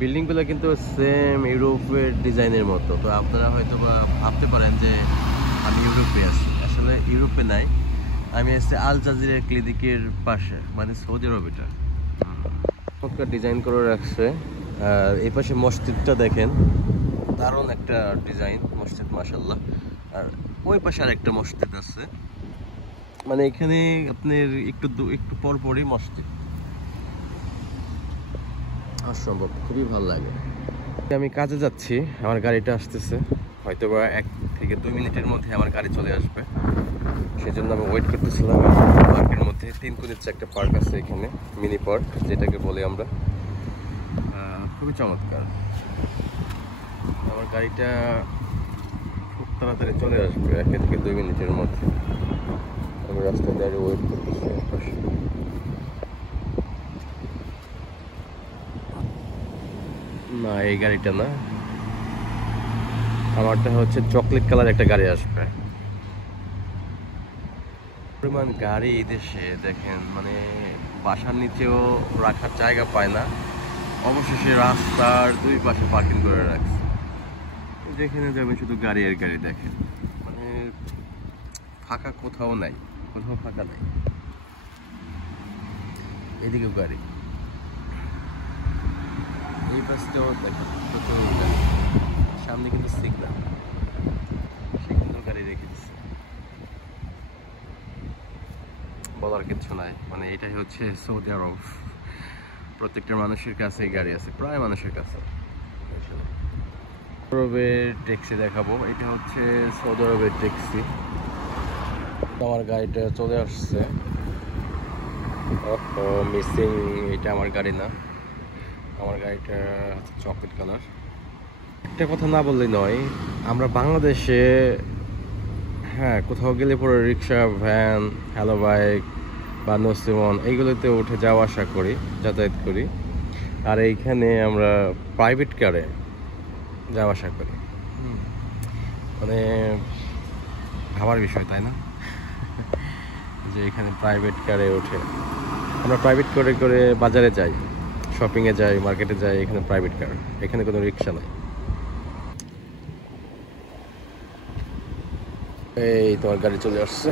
Building গুলো কিন্তু same ইউরোপের ডিজাইনের মতো। তো আপনারা হয়তো বা ভাবতে পারেন যে আমি ইউরোপে আছি, আসলে ইউরোপে নাই, আমি আছি আল জাজিরা ক্লিনিকের পাশে, মানে সৌদি আরব। এটা ডিজাইন করে রাখছে। আর এই পাশে মসজিদটা দেখেন, দারুণ একটা ডিজাইন মসজিদ, মাশাআল্লাহ। আর ওই পাশে আর একটা মসজিদ আছে, মানে এখানে আপনার একটু পর পরই মসজিদ। অসম্ভব, খুবই ভালো লাগে। আমি কাজে যাচ্ছি, আমার গাড়িটা আসতেছে, হয়তো বা 1 থেকে 2 মিনিটের মধ্যে আমার গাড়ি চলে আসবে। সেই জন্য আমি ওয়েট করতেছিলাম। পার্কের মধ্যে 3 কোণের একটা পার্ক আছে এখানে, মিনি পার্ক যেটাকে বলি আমরা। খুবই চমৎকার। আমার গাড়িটা খুব তাড়াতাড়ি চলে আসবে, 1 থেকে 2 মিনিটের মধ্যে। আমি রাস্তায় দাঁড়িয়ে ওয়েট করতেছি। না, এই গাড়িটা না, আমারটা হচ্ছে চকলেট কালার একটা গাড়ি আসবে। পরিমাণ গাড়ি এই দেশে দেখেন, মানে বাসার নিচেও রাখার জায়গা পায় না, অবশেষে রাস্তার 2 পাশে পার্কিং করে রাখছে। যেখানে যাবেন শুধু গাড়ি আর গাড়ি, দেখেন মানে ফাঁকা কোথাও নাই, কোথাও ফাঁকা নাই। এদিকেও গাড়ি, এই পাশটাও দেখেন প্রচুর গাড়ি। সামনে কিন্তু সিগন্যাল, সেখানেও গাড়ি রেখে দিচ্ছে। বলার কিছু নাই, মানে এটাই হচ্ছে সৌদি আরব। প্রত্যেকটা মানুষের কাছে গাড়ি আছে, প্রায় মানুষের কাছে। আরবের ট্যাক্সি দেখাবো, এটা হচ্ছে সৌদি আরবের ট্যাক্সি। আমার গাড়িটা চলে আসছে, মিসিং, এটা আমার গাড়ি না, আমার গাড়িটা চকলেট কালার। একটা কথা না বললেই নয়, আমরা বাংলাদেশে হ্যাঁ কোথাও গেলে পরে রিক্সা, ভ্যান, হ্যালো বাইক বা নসিমন এইগুলোতে উঠে যাওয়া আসা করি, যাতায়াত করি। আর এইখানে আমরা প্রাইভেট কারে যাওয়া আসা করি, মানে ভাবার বিষয়, তাই না? যে এখানে প্রাইভেট কারে উঠে আমরা প্রাইভেট করে করে বাজারে যাই, শপিংয়ে যাই, মার্কেটে যাই, এখানে প্রাইভেট কার, এখানে কোনো রিক্সা নাই। এই তোমার গাড়ি চলে আসছে।